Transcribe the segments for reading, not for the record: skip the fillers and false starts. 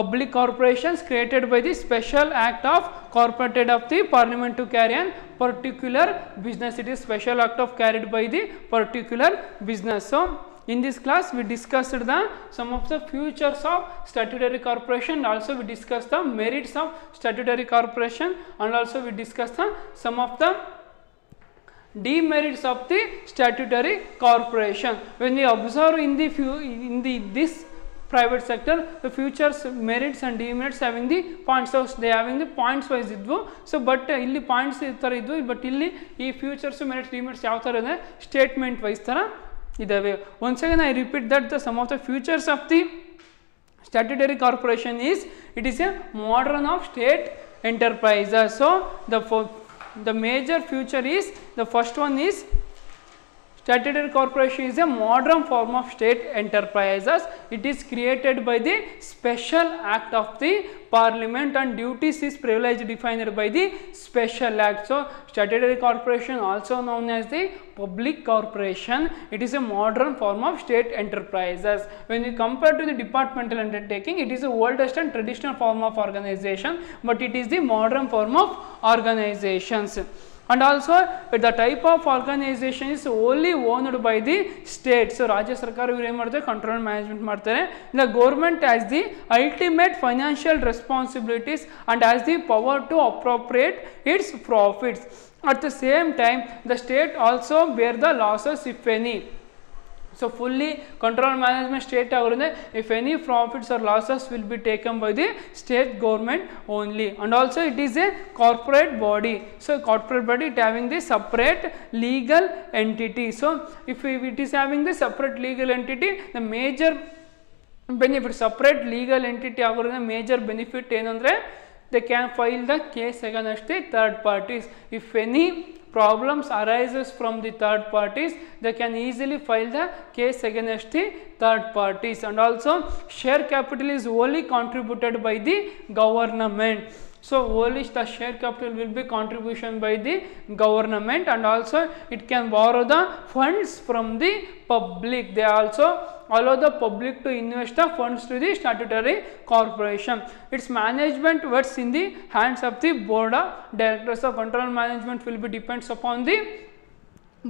public corporations created by the special act of corporated of the parliament to carry an particular business. It is special act of carried by the particular business. So in this class we discussed the some of the features of statutory corporation, also we discussed the merits of statutory corporation, and also we discussed some of the demerits of the statutory corporation. When we observe in the this private sector, the features, merits and demerits having the points, so they having the points wise idvu. So but illi points ತರ idvu, but illi ee features, merits, demerits ಯಾವ ತರ ಇದೆ statement wise ತರ idave. Once again I repeat that the some of the features of the statutory corporation is, it is a modern of state enterprises. So the major feature is, the first one is statutory corporation is a modern form of state enterprises. It is created by the special act of the parliament and duties is privilege defined by the special act. So statutory corporation also known as the public corporation. It is a modern form of state enterprises. When we compare to the departmental undertaking, it is the oldest and traditional form of organization, but it is the modern form of organizations. And also the type of organization is only owned by the state. So Rajya Sarkar ivaru ಏನು ಮಾಡ್ತಾರೆ, control management ಮಾಡ್ತಾರೆ. The government has the ultimate financial responsibilities and has the power to appropriate its profits. At the same time, the state also bear the losses if any. So fully control management state avurinde, if any profits or losses will be taken by the state government only. And also it is a corporate body. So corporate body, it having the separate legal entity. So if it is having the separate legal entity, the major benefit, separate legal entity avurinde major benefit ಏನಂದ್ರೆ, they can file the case against the third parties. If any problems arises from the third parties, they can easily file the case against the third parties. And also share capital is only contributed by the government. So only the share capital will be contribution by the government, and also it can borrow the funds from the public. They also allow the public to invest the funds to the statutory corporation. Its management works in the hands of the board of directors. So control management will be depends upon the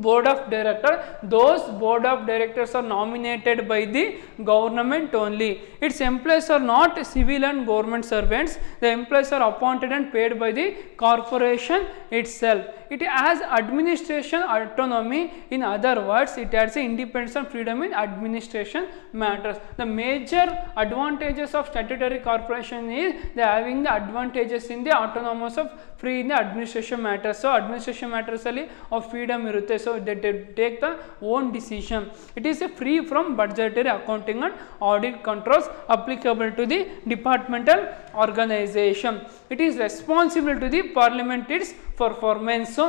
board of directors. Those board of directors are nominated by the government only. Its employees are not civil and government servants. The employees are appointed and paid by the corporation itself. It has administration autonomy. In other words, it has independence and freedom in administration matters. The major advantages of statutory corporation is they are having the advantages in the autonomous of free in the administration matters. So administration matters ಅಲ್ಲಿ of freedom ಇರುತ್ತೆ. So they take the own decision. It is a free from budgetary, accounting and audit controls applicable to the departmental organization. It is responsible to the parliament its performance. So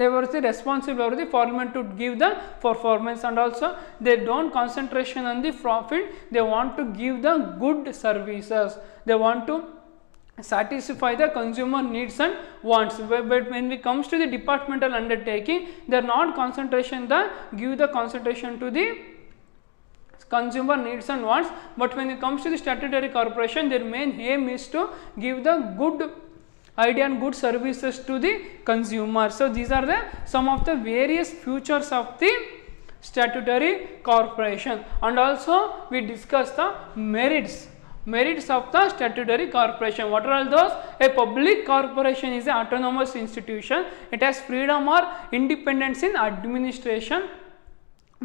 they were the responsible for the parliament to give the performance, and also they don't concentration on the profit. They want to give the good services. They want to satisfy the consumer needs and wants. But when it comes to the departmental undertaking, they are not concentration the give the concentration to the consumer needs and wants. But when it comes to the statutory corporation, their main aim is to give the good idea and good services to the consumer. So these are the some of the various features of the statutory corporation. And also we discuss the merits of the statutory corporation. What are all those? A public corporation is an autonomous institution. It has freedom or independence in administration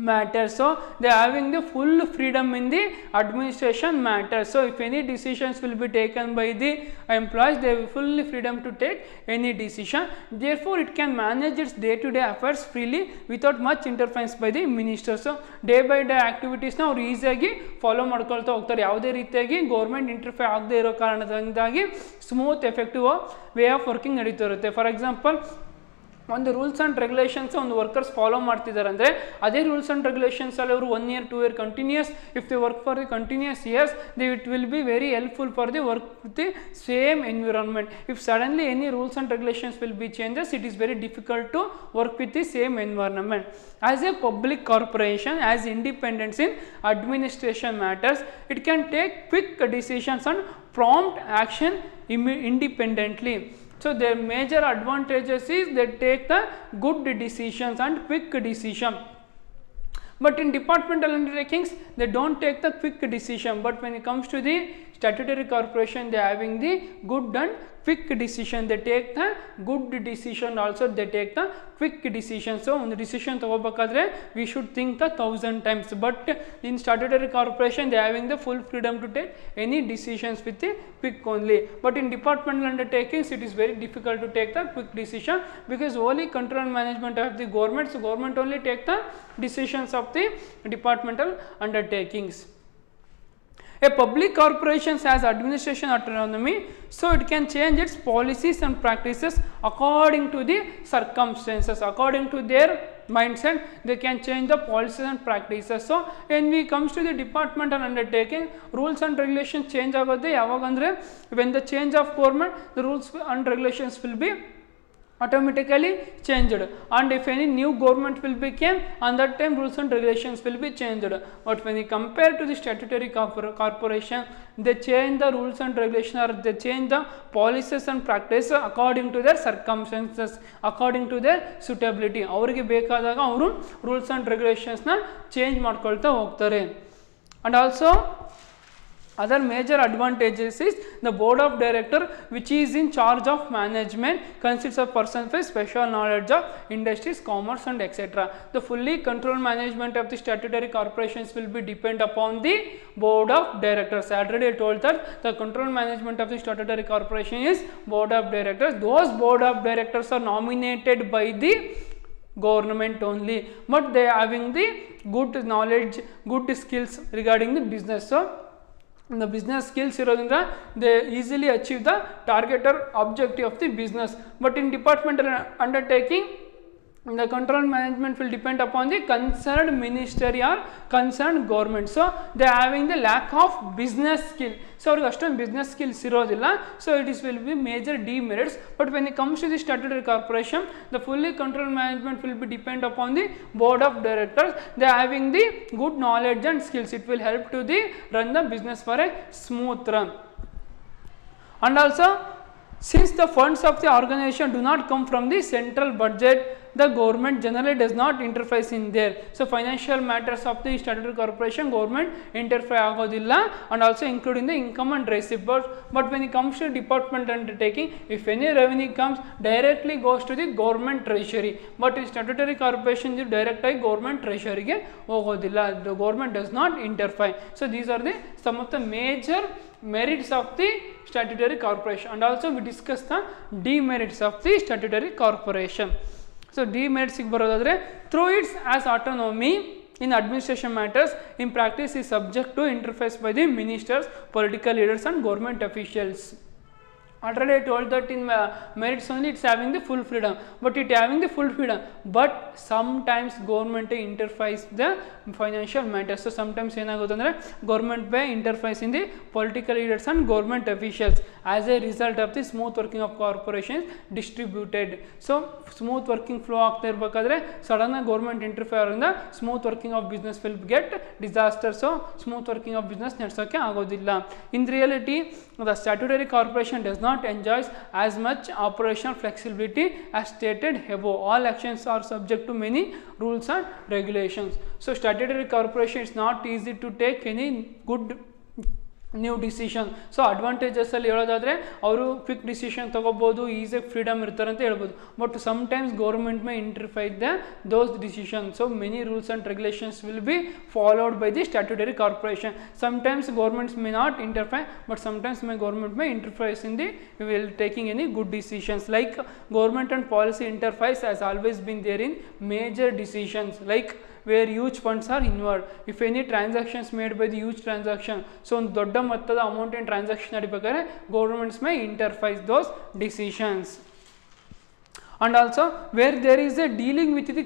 matters. So they are having the full freedom in the administration matters. So if any decisions will be taken by the employees, they have full freedom to take any decision. Therefore it can manage its day to day affairs freely without much interference by the minister. So day by day activities ನಾವು ಈಸಿಯಾಗಿ follow ಮಾಡ್ಕೊಳ್ತಾ ಹೋಗ್ತಾರೆ. ಯಾವುದೇ ರೀತಿಯಾಗಿ government interfere ಆಗದೆ ಇರೋ ಕಾರಣದಿಂದಾಗಿ smooth effective way of working ನಡೀತಾ ಇರುತ್ತೆ. ಫಾರ್ ಎಕ್ಸಾಂಪಲ್ ಒಂದು ರೂಲ್ಸ್ ಆ್ಯಂಡ್ ರೆಗ್ಯುಲೇಷನ್ಸ್ ಒಂದು ವರ್ಕರ್ಸ್ ಫಾಲೋ ಮಾಡ್ತಿದ್ದಾರೆ ಅಂದರೆ ಅದೇ ರೂಲ್ಸ್ ಆ್ಯಂಡ್ ರೆಗ್ಯುಲೇಷನ್ಸ್ ಅಲ್ಲಿ ಅವರು 1 year 2 year continues if they work for the continues years they it will be very helpful for the work with the same environment. If suddenly any rules and regulations will be changes it is very difficult to work with the same environment. As a public corporation, as independence in administration matters, it can take quick decisions and prompt action independently. So their major advantages is they take the good decisions and quick decision. But in departmental undertakings, they don't take the quick decision. But when it comes to the statutory corporation, they are having the good and quick decision. They take the good decision also, they take the quick decision. So on the decision ತಗೋಬೇಕಾದ್ರೆ we should think the 1000 times. But in statutory corporation, they are having the full freedom to take any decisions with the quick only. But in departmental undertakings, it is very difficult to take the quick decision because only control management of the government. So government only take the decisions of the departmental undertakings. A public corporation has administration autonomy, so it can change its policies and practices according to the circumstances, according to their mindset they can change the policies and practices. So when we comes to the departmental undertaking, rules and regulations change agode yavagandre when the change of government, the rules and regulations will be automatically changed, and if any new government will become, on that time rules and regulations will be changed. But when you compare to the statutory corporation, they change the rules and regulations, or they change the policies and practice according to their circumstances, according to their suitability. ಅವರಿಗೆ ಬೇಕಾದಾಗ ಅವರು rules and ರೆಗ್ಯುಲೇಷನ್ಸ್ನ change ಮಾಡ್ಕೊಳ್ತಾ ಹೋಗ್ತಾರೆ. And also other major advantages is the board of director, which is in charge of management, consists of persons with special knowledge of industries, commerce and etc. The fully control management of the statutory corporations will be depend upon the board of directors. Already I told that the control management of the statutory corporation is board of directors. Those board of directors are nominated by the government only, but they are having the good knowledge, good skills regarding the business. So the business skills irodindra they easily achieve the target or objective of the business. But in departmental undertaking, the control management will depend upon the concerned ministry or concerned government. So they are having the lack of business skill. So ಅವ್ರಿಗೆ ಅಷ್ಟೊಂದು business skills ಇರೋದಿಲ್ಲ. So it is will be major demerits. But when it comes to the statutory corporation, the fully control management will be depend upon the board of directors. They are having the good knowledge and skills. It will help to the run the business for a smooth run. And also, since the funds of the organization do not come from the central budget, the government generally does not interface in there. So financial matters of the statutory corporation, government interfere agodilla, and also including the income and receipt. But when it comes to department undertaking, if any revenue comes, directly goes to the government treasury. But in statutory corporation, the direct government treasury ge hogodilla. The government does not interfere. So these are the some of the major merits of the statutory corporation. And also we discuss the demerits of the statutory corporation. So demerits ಗೆ ಬರೋದಾದ್ರೆ, through its as autonomy in administration matters, in practice is subject to interface by the ministers, political leaders and government officials. Already I told that in merits only it's having the full freedom, but it having the full freedom, but sometimes government interferes the financial matters. So sometimes ಏನಾಗುತ್ತೆ ಅಂದರೆ government may interface in the political leaders and government officials. As a result of the smooth working of corporations distributed. So smooth working flow ಆಗ್ತಾ ಇರಬೇಕಾದ್ರೆ sudden ಆಗಿ government interfere ಇಂದ smooth working of business will get disaster. So smooth working of business ನಡೆಸೋಕ್ಕೆ ಆಗೋದಿಲ್ಲ. In reality the statutory corporation does not enjoy as much operational flexibility as stated above. All actions are subject to many rules and regulations. So statutory corporation is not easy to take any good new decision. So ಅಡ್ವಾಂಟೇಜಸಲ್ಲಿ ಹೇಳೋದಾದರೆ ಅವರು quick decision ತೊಗೋಬೋದು, ಈಸಿಯಾಗಿ freedom ಇರ್ತಾರೆ ಅಂತ ಹೇಳ್ಬೋದು. But sometimes government may interfere the those decision. So many rules and regulations will be followed by the statutory corporation. Sometimes governments may not interfere, but sometimes my government may interferes in the will taking any good decisions. Like government and policy interferes has always been there in major decisions, like where huge funds are involved. If any transactions made by the huge transaction, so ಒಂದು ದೊಡ್ಡ ಮೊತ್ತದ amount transaction ನಡಿಬೇಕಾದ್ರೆ governments may interferes those decisions. and also where there is a dealing with the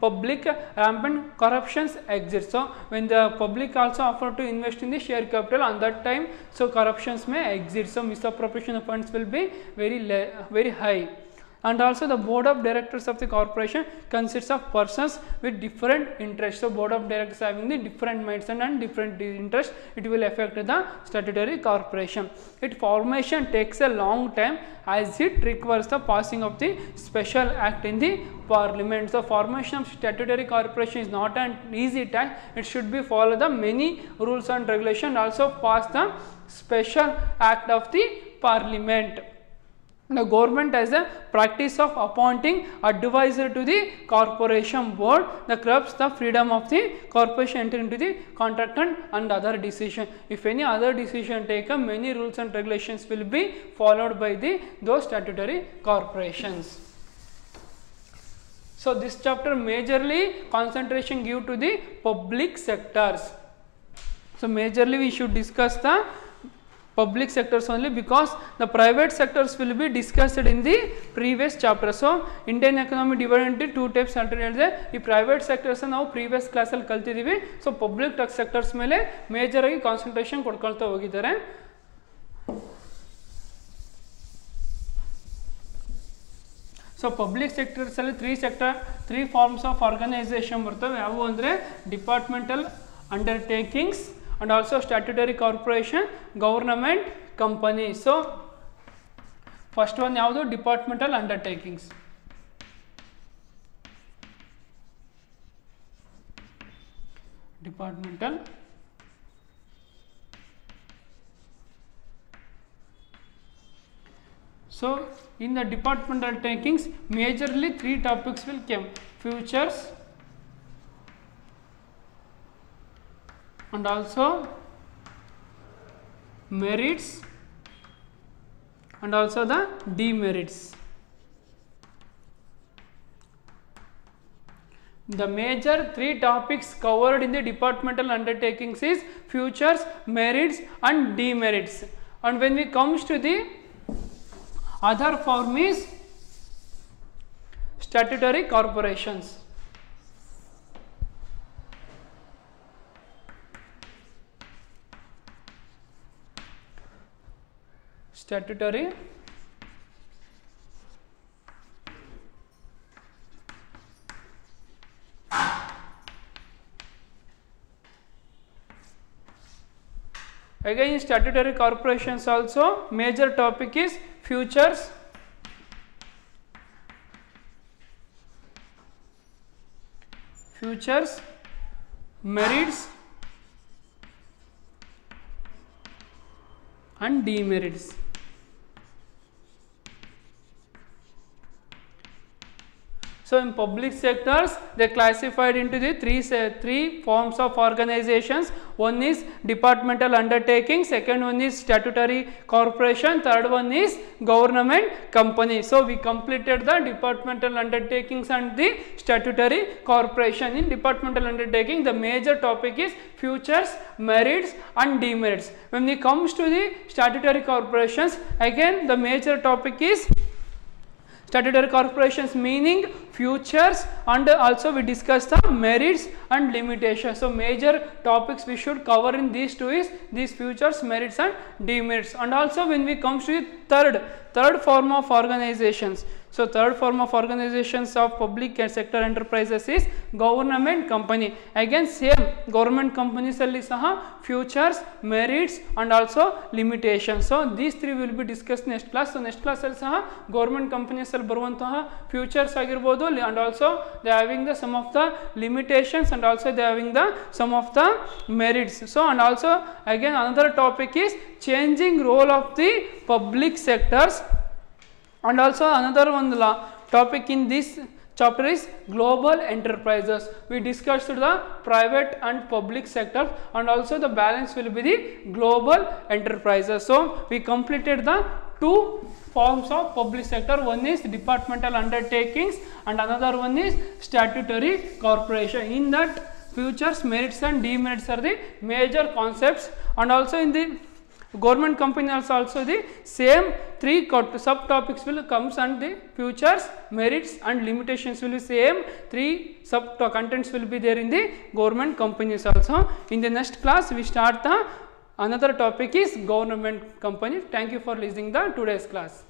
public rampant corruptions exists. So when the public also offer to invest in the share capital, on that time so corruptions may exist, so misappropriation of funds will be very high. And also the board of directors of the corporation consists of persons with different interests. So board of directors having the different mindset and different interests, it will affect the statutory corporation. Its formation takes a long time as it requires the passing of the special act in the parliament. So formation of statutory corporation is not an easy task. It should be follow the many rules and regulations, also pass the special act of the parliament. The government has a practice of appointing advisor to the corporation board that curbs the freedom of the corporation enter into the contract and other decision. If any other decision taken, many rules and regulations will be followed by those statutory corporations. So this chapter majorly concentration give to the public sectors. So majorly we should discuss the public sectors only, because the private sectors will be discussed in the previous chapter. So Indian economy divided into two types alternate. ಈ private sectors ನಾವು previous class ಅಲ್ಲಿ ಕಲ್ತಿದ್ದೀವಿ. So public sectors ಮೇಲೆ major ಆಗಿ concentration ಕೊಡ್ಕೊಳ್ತಾ ಹೋಗಿದ್ದಾರೆ. So public sectors ಅಲ್ಲಿ three forms of organisation ಬರ್ತವೆ. ಯಾವುವು ಅಂದರೆ departmental undertakings and also statutory corporation, government company. So first one ಯಾವುದು departmental undertakings. Departmental so in the departmental undertakings majorly three topics will come: futures and also merits and also the demerits. The major three topics covered in the departmental undertakings is futures, merits and demerits. And when we comes to the other form is statutory corporations. Statutory again in statutory corporations also major topic is futures, merits and demerits. So in public sectors they classified into the three forms of organizations. One is departmental undertaking, second one is statutory corporation, third one is government company. So we completed the departmental undertakings and the statutory corporation. In departmental undertaking the major topic is futures, merits and demerits. When it comes to the statutory corporations, again the major topic is statutory corporations, meaning futures, and also we discussed the merits and limitations. So major topics we should cover in these two is these futures, merits and demerits. And also when we comes to the third form of organizations, so third form of organizations of public and sector enterprises is government company. Again same government companies alli saha futures, merits and also limitations. So these three will be discussed next class. So next class alli saha government companies alli baruvanತಹ futures ಆಗಿರಬಹುದು, and also they having the some of the limitations and also they having the some of the merits. So and also again another topic is changing role of the public sectors. And also another one topic in this chapter is global enterprises. We discussed the private and public sector, and also the balance will be the global enterprises. So we completed the two forms of public sector. One is departmental undertakings and another one is statutory corporation. In that futures, merits and demerits are the major concepts, and also in the Government companies also the same 3 subtopics will comes, and the futures, merits and limitations will be same 3 sub contents will be there in the government companies also. In the next class we start the another topic is government company. Thank you for listening the today's class.